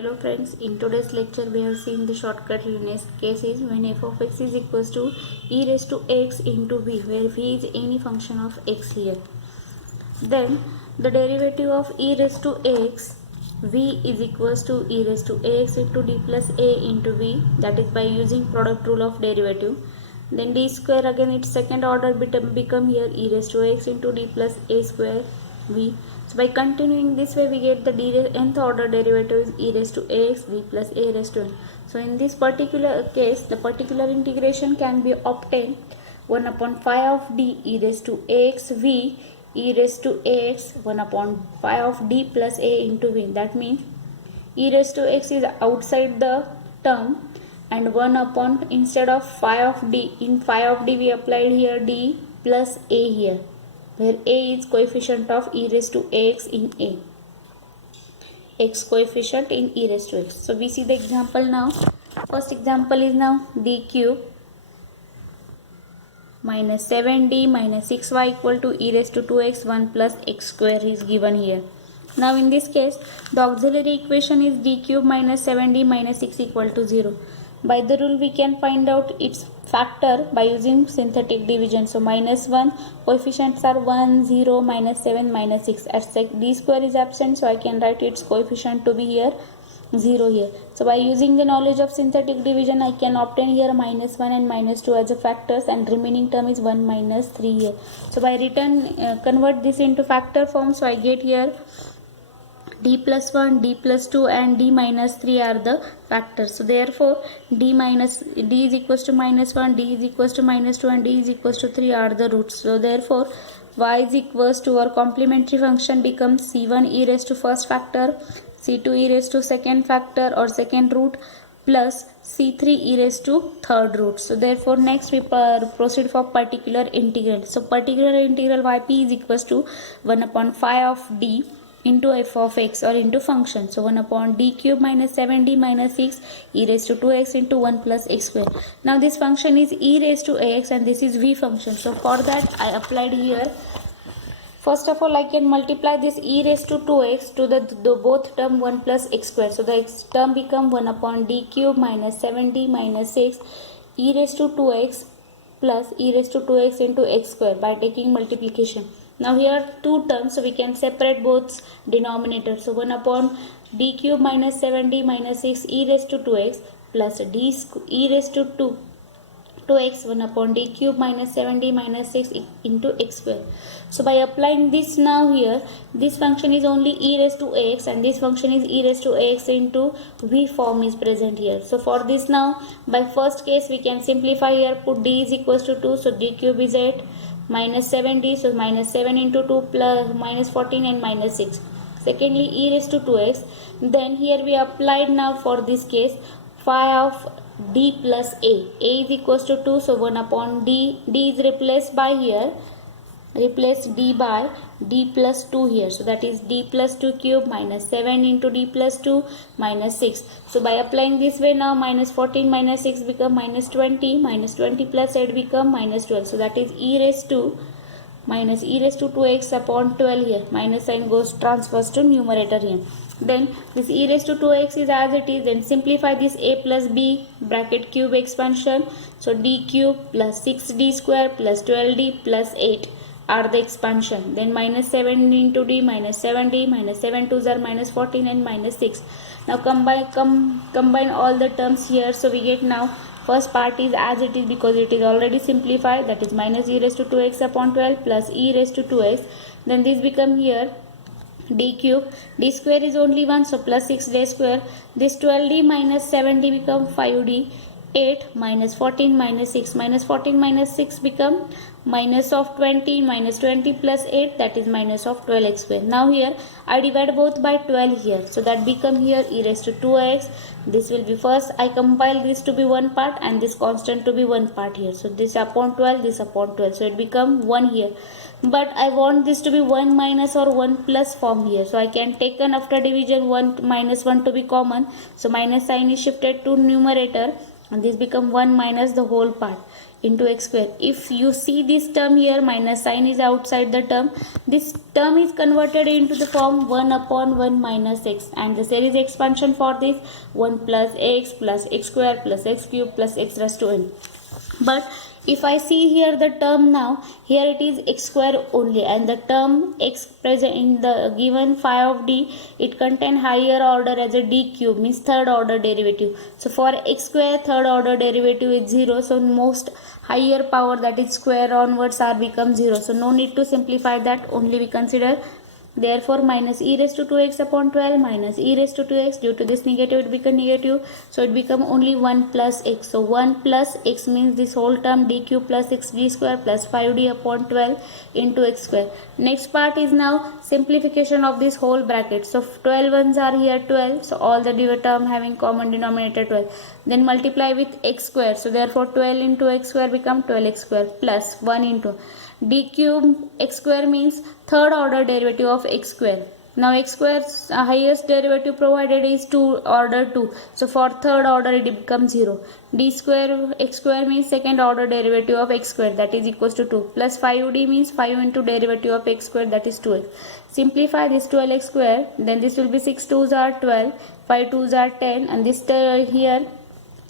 Hello friends, in today's lecture we have seen the shortcut linear cases when f of x is equals to e raised to x into v, where v is any function of x here. Then the derivative of e raised to x, v is equals to e raised to x into d plus a into v, that is by using product rule of derivative. Then d square, again its second order become here e raised to x into d plus a square v. So by continuing this way we get the nth order derivative is e raised to x v plus a raised to n. So in this particular case the particular integration can be obtained 1 upon phi of d e raised to x v e raised to x 1 upon phi of d plus a into v. That means e raised to x is outside the term and 1 upon, instead of phi of d, in phi of d we applied here d plus a here, where a is coefficient of e raised to x in a, x coefficient in e raised to x. So we see the example now. First example is now d cube minus 7d minus 6y equal to e raised to 2x 1 plus x square is given here. Now in this case the auxiliary equation is d cube minus 7d minus 6 equal to 0. By the rule we can find out its factor by using synthetic division. So minus 1, coefficients are 1, 0, minus 7, minus 6. As d square is absent, so I can write its coefficient to be here 0 here. So by using the knowledge of synthetic division I can obtain here minus 1 and minus 2 as the factors, and remaining term is 1 minus 3 here. So by convert this into factor form, so I get here d plus 1, d plus 2 and d minus 3 are the factors. So therefore d is equals to minus 1, d is equals to minus 2 and d is equals to 3 are the roots. So therefore y is equals to, our complementary function becomes c1 e raised to first factor, c2 e raised to second factor or second root, plus c3 e raised to third root. So therefore next we proceed for particular integral. So particular integral yp is equals to 1 upon phi of d into f of x or into function. So 1 upon d cube minus 7d minus 6 e raised to 2x into 1 plus x square. Now this function is e raised to x and this is v function. So for that I applied here, first of all I can multiply this e raised to 2x to the both term 1 plus x square. So the x term become 1 upon d cube minus 7d minus 6 e raised to 2x plus e raised to 2x into x square by taking multiplication. Now here two terms, so we can separate both denominators. So 1 upon d cube minus 7d minus 6 e raised to 2x plus e raised to 2x 1 upon d cube minus 7d minus 6 into x square. So by applying this now here, this function is only e raised to x and this function is e raised to x into v form is present here. So for this now, by first case we can simplify here, put d is equals to 2, so d cube is 8 minus 7d, so minus 7 into 2 plus minus 14 and minus 6. Secondly e raised to 2x. Then here we applied now for this case phi of d plus a is equals to 2, so 1 upon d is replaced by here, replace d by d plus 2 here, so that is d plus 2 cube minus 7 into d plus 2 minus 6. So by applying this way now, minus 14 minus 6 become minus 20, minus 20 plus 8 become minus 12, so that is e raised to minus e raised to 2x upon 12 here, minus sign goes transfers to numerator here. Then this e raised to 2x is as it is, then simplify this a plus b bracket cube expansion, so d cube plus 6d square plus 12d plus 8 are the expansion. Then minus 7 into d minus 7d minus 7 2s are minus 14 and minus 6. Now combine all the terms here, so we get now first part is as it is because it is already simplified, that is minus e raised to 2x upon 12 plus e raised to 2x. Then this become here d cube, d square is only 1, so plus 6d square. This 12d minus 7d become 5d, 8 minus 14 minus 6, minus 14 minus 6 become minus of 20, minus 20 plus 8, that is minus of 12x square. Now here I divide both by 12 here, so that become here e raised to 2x. This will be, first I compile this to be one part and this constant to be one part here, so this upon 12, this upon 12, so it become 1 here. But I want this to be 1 minus or 1 plus form here, so I can take an after division 1 minus 1 to be common, so minus sign is shifted to numerator and this become 1 minus the whole part. into x square. If you see this term here, minus sign is outside the term. This term is converted into the form 1 upon 1 minus x, and the series expansion for this 1 plus x square plus x cube plus x raised to n. But if I see here the term now, here it is x square only, and the term x present in the given phi of d, it contain higher order as a d cube, means third order derivative. So for x square, third order derivative is 0, so most higher power, that is square onwards, are become 0. So no need to simplify that, only we consider. Therefore minus e raised to 2x upon 12 minus e raised to 2x, due to this negative it become negative, so it become only 1 plus x. So 1 plus x means this whole term d cube plus x d square plus 5d upon 12 into x square. Next part is now simplification of this whole bracket. So 12 ones are here 12, so all the term having common denominator 12. Then multiply with x square, so therefore 12 into x square become 12x square plus 1 into d cube x square means third order derivative of x square. Now x square's highest derivative provided is 2 order 2. So for third order it becomes 0. D square x square means second order derivative of x square, that is equals to 2. Plus 5d means 5 into derivative of x square, that is 2x. Simplify this 12x square, then this will be 6 2s are 12, 5 2s are 10, and this here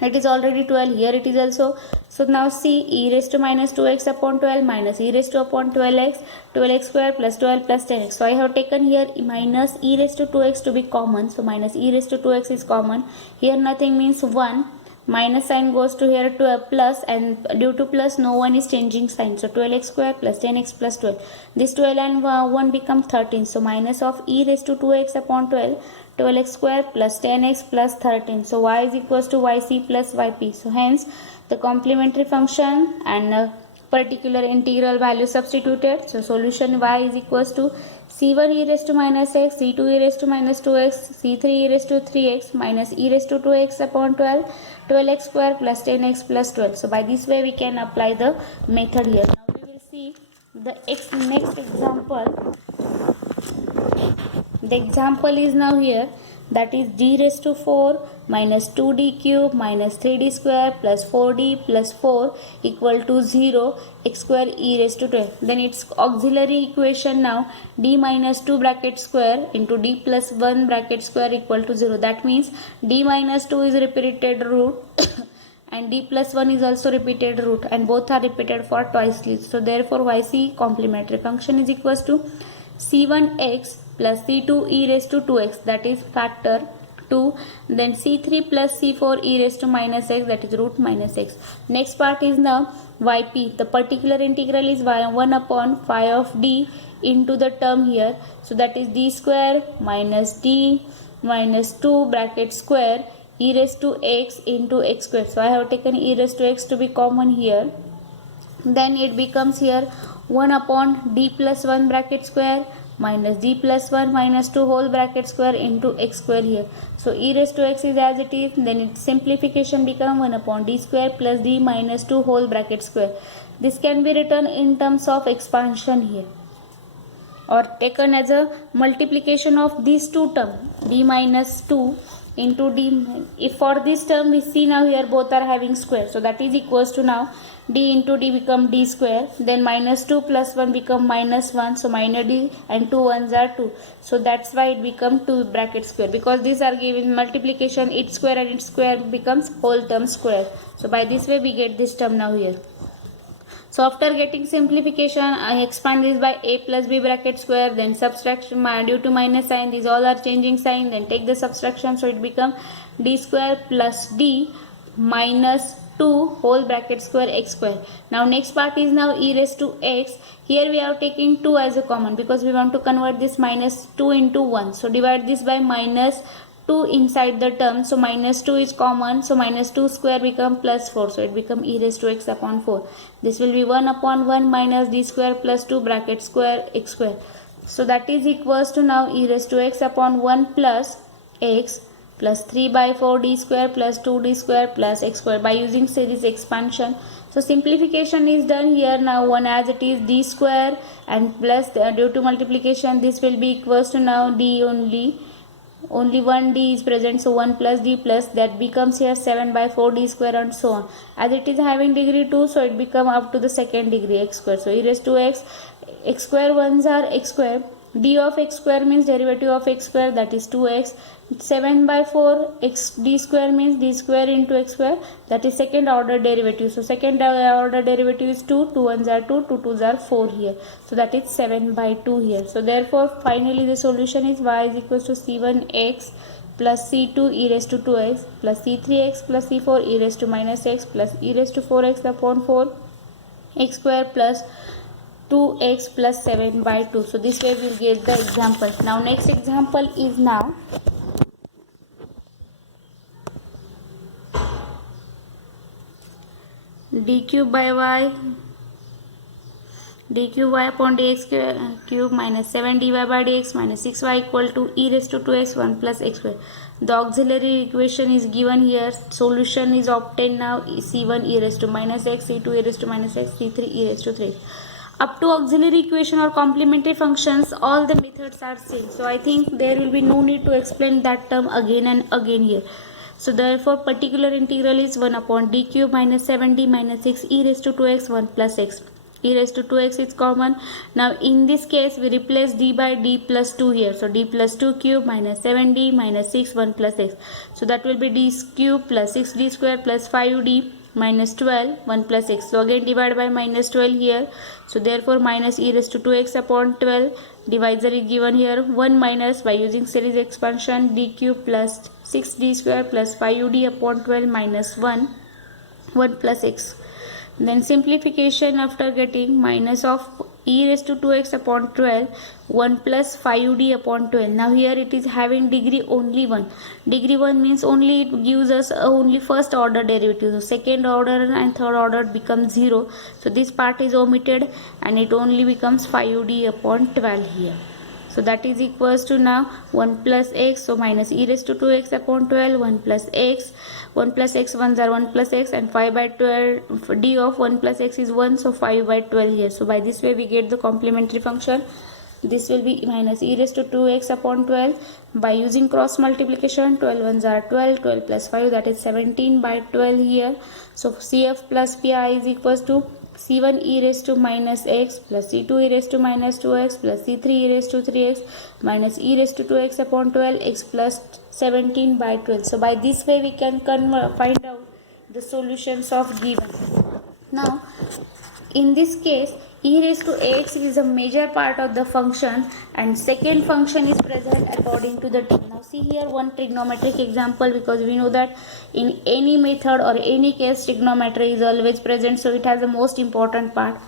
it is already 12, here it is also. So now see, e raised to minus 2x upon 12 minus e raised to upon 12x, 12x square plus 12 plus 10x. So I have taken here minus e raised to 2x to be common, so minus e raised to 2x is common. Here nothing means 1, minus sign goes to here to a plus, and due to plus no one is changing sign, so 12x square plus 10x plus 12. This 12 and 1 become 13, so minus of e raised to 2x upon 12, 12x square plus 10x plus 13. So y is equals to yc plus yp. So hence the complementary function and particular integral value substituted. So solution y is equals to c1 e raised to minus x, c2 e raised to minus 2x, c3 e raised to 3x minus e raised to 2x upon 12, 12x square plus 10x plus 12. So by this way we can apply the method here. Now we will see the next example. The example is now here, that is d raised to 4 minus 2d cube minus 3d square plus 4d plus 4 equal to 0, x square e raised to 12. Then its auxiliary equation now, d minus 2 bracket square into d plus 1 bracket square equal to 0. That means d minus 2 is repeated root and d plus 1 is also repeated root, and both are repeated for twice. So therefore yc complementary function is equals to c1x plus c2 e raised to 2x, that is factor 2, then c3 plus c4 e raised to minus x, that is root minus x. Next part is now yp. The particular integral is 1 upon phi of d into the term here, so that is d square minus d minus 2 bracket square e raised to x into x square. So I have taken e raised to x to be common here. Then it becomes here 1 upon d plus 1 bracket square minus d plus 1 minus 2 whole bracket square into x square here. So e raised to x is as it is, then its simplification become 1 upon d square plus d minus 2 whole bracket square. This can be written in terms of expansion here, or taken as a multiplication of these two terms, d minus 2 into d. If for this term we see now here both are having square, so that is equals to now d into d become d square, then minus 2 plus 1 become minus 1, so minus d, and 2 ones are 2, so that's why it become 2 bracket square, because these are given multiplication, its square and its square becomes whole term square. So by this way we get this term now here. So after getting simplification, I expand this by a plus b bracket square, then subtraction due to minus sign, these all are changing sign, then take the subtraction, so it become d square plus d minus 2 whole bracket square x square. Now next part is now e raised to x. Here we are taking 2 as a common, because we want to convert this minus 2 into 1. So divide this by minus 2 inside the term, so minus 2 is common, so minus 2 square become plus 4, so it become e raised to x upon 4. This will be 1 upon 1 minus d square plus 2 bracket square x square. So that is equals to now e raised to x upon 1 plus x plus 3 by 4 d square plus 2d square plus x square by using series expansion. So simplification is done here. Now 1 as it is d square and plus due to multiplication this will be equals to now d only only one d is present, so 1 plus d plus that becomes here 7 by 4 d square and so on. As it is having degree 2, so it become up to the second degree x square. So e raised to x square ones are x square, d of x square means derivative of x square, that is 2x. 7 by 4 x d square means d square into x square, that is second order derivative. So second order derivative is 2, 2 ones are 2, 2 twos are 4 here, so that is 7 by 2 here. So therefore finally the solution is y is equals to c1x plus c2 e raised to 2x plus c3x plus c4 e raised to minus x plus e raised to 4x upon 4 x square plus 2x plus 7 by 2. So this way we will get the example. Now next example is now d cube by y, d cube y upon dx cube minus 7 dy by dx minus 6y equal to e raised to 2x 1 plus x square. The auxiliary equation is given here. Solution is obtained now. c1 e raised to minus x, c2 e raised to minus x, c3 e raised to 3. Up to auxiliary equation or complementary functions, all the methods are same. So I think there will be no need to explain that term again and again here. So therefore particular integral is 1 upon d cube minus 7d minus 6 e raised to 2x 1 plus x. E raised to 2x is common. Now in this case we replace d by d plus 2 here. So d plus 2 cube minus 7d minus 6 1 plus x. So that will be d cube plus 6d square plus 5d minus 12 1 plus x. So again divide by minus 12 here. So therefore minus e raised to 2x upon 12. Divisor is given here. 1 minus by using series expansion d cube plus 6d square plus 5d upon 12 minus 1 plus x. Then simplification after getting minus of e raised to 2x upon 12 1 plus 5d upon 12. Now here it is having degree only 1. Degree 1 means only it gives us only first order derivative. So second order and third order becomes 0. So this part is omitted and it only becomes 5d upon 12 here. So that is equals to now 1 plus x. So minus e raised to 2x upon 12 1 plus x. 1 plus x 1s are 1 plus x and 5 by 12 d of 1 plus x is 1. So 5 by 12 here. So by this way we get the complementary function. This will be minus e raised to 2x upon 12. By using cross multiplication 12 ones are 12. 12 plus 5 that is 17 by 12 here. So cf plus pi is equals to c1 e raised to minus x plus c2 e raised to minus 2x plus c3 e raised to 3x minus e raised to 2x upon 12 x plus 17 by 12. So by this way we can find out the solutions of given. Now in this case e raised to x is a major part of the function and second function is present according to the t. Now see here one trigonometric example, because we know that in any method or any case trigonometry is always present, so it has the most important part.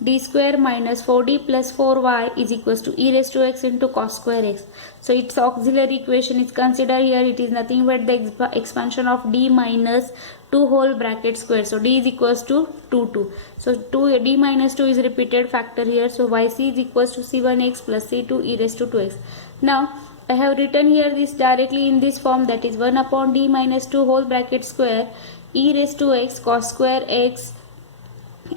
D square minus 4d plus 4y is equals to e raised to x into cos square x. So its auxiliary equation is considered here. It is nothing but the expansion of d minus 2 whole bracket square. So d is equals to 2. So d minus 2 is repeated factor here. So yc is equals to c1x plus c2 e raised to 2x. Now I have written here this directly in this form, that is 1 upon d minus 2 whole bracket square e raised to x cos square x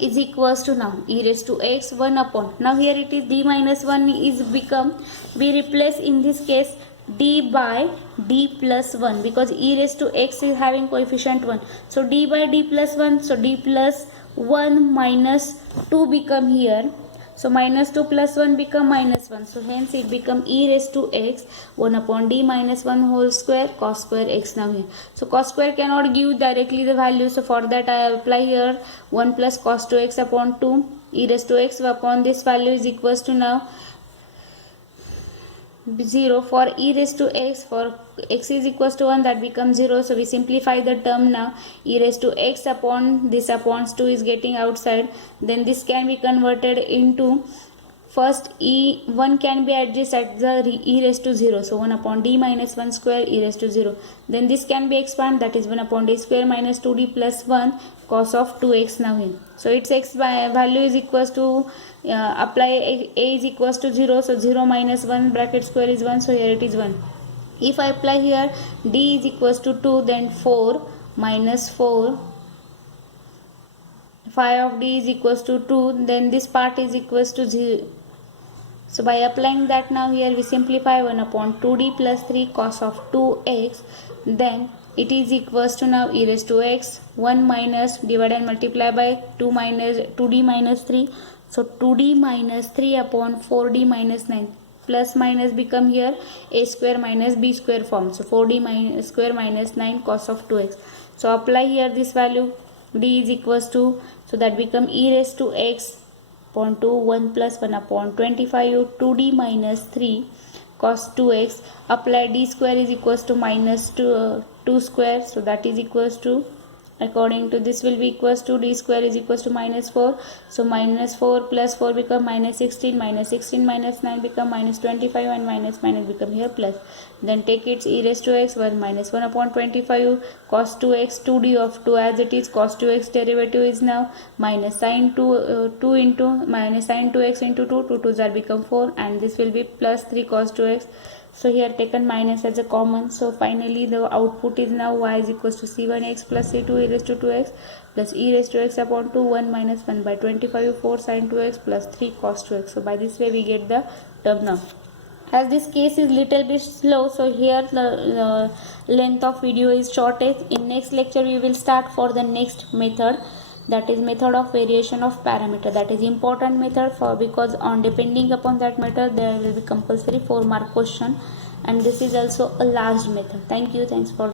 is equals to now e raised to x 1 upon. Now here it is d minus 1 is become, we replace in this case d by d plus 1, because e raised to x is having coefficient 1. So d by d plus 1, so d plus 1 minus 2 become here. So minus 2 plus 1 become minus 1. So hence it become e raised to x 1 upon d minus 1 whole square cos square x now here. So cos square cannot give directly the value. So for that I apply here 1 plus cos 2x upon 2 e raised to x upon this value is equals to now 0 for e raised to x. For x is equals to 1, that becomes 0. So we simplify the term now. E raised to x upon this upon 2 is getting outside. Then this can be converted into, first e1 can be adjusted at the e raised to 0. So 1 upon d minus 1 square e raised to 0. Then this can be expanded, that is 1 upon d square minus 2d plus 1 cos of 2x now here. So its x value is equals to apply a is equals to 0. So 0 minus 1 bracket square is 1. So here it is 1. If I apply here d is equals to 2, then 4 minus 4, phi of d is equals to 2, then this part is equals to 0. So by applying that, now here we simplify 1 upon 2d plus 3 cos of 2x, then it is equals to now e raised to x, 1 minus divide and multiply by 2d minus 3. So 2d minus 3 upon 4d minus 9, plus minus become here a square minus b square form. So 4d minus square minus 9 cos of 2x. So apply here this value, d is equals to, so that become e raised to x upon 2, 1 plus 1 upon 25, 2d minus 3 cos 2x. Apply d square is equals to minus 2 square, so that is equals to, according to this will be equals to d square is equals to minus 4. So minus 4 plus 4 become minus 16, minus 16 minus 9 become minus 25, and minus become here plus. Then take its e raised to x, 1 minus 1 upon 25 cos 2x, 2d of 2 as it is, cos 2x derivative is now minus sin 2 into minus sin 2x into 2, 2 2s are become 4, and this will be plus 3 cos 2x. So here taken minus as a common. So finally the output is now y is equals to c1x plus c2 e raised to 2x plus e raised to x upon 2, 1 minus 1 by 25, 4 sin 2x plus 3 cos 2x. So by this way we get the term now. As this case is little bit slow, so here the length of video is shortest. In next lecture we will start for the next method, that is method of variation of parameter. That is important method, for because on depending upon that method there will be compulsory 4 mark question, and this is also a large method. Thank you. Thanks for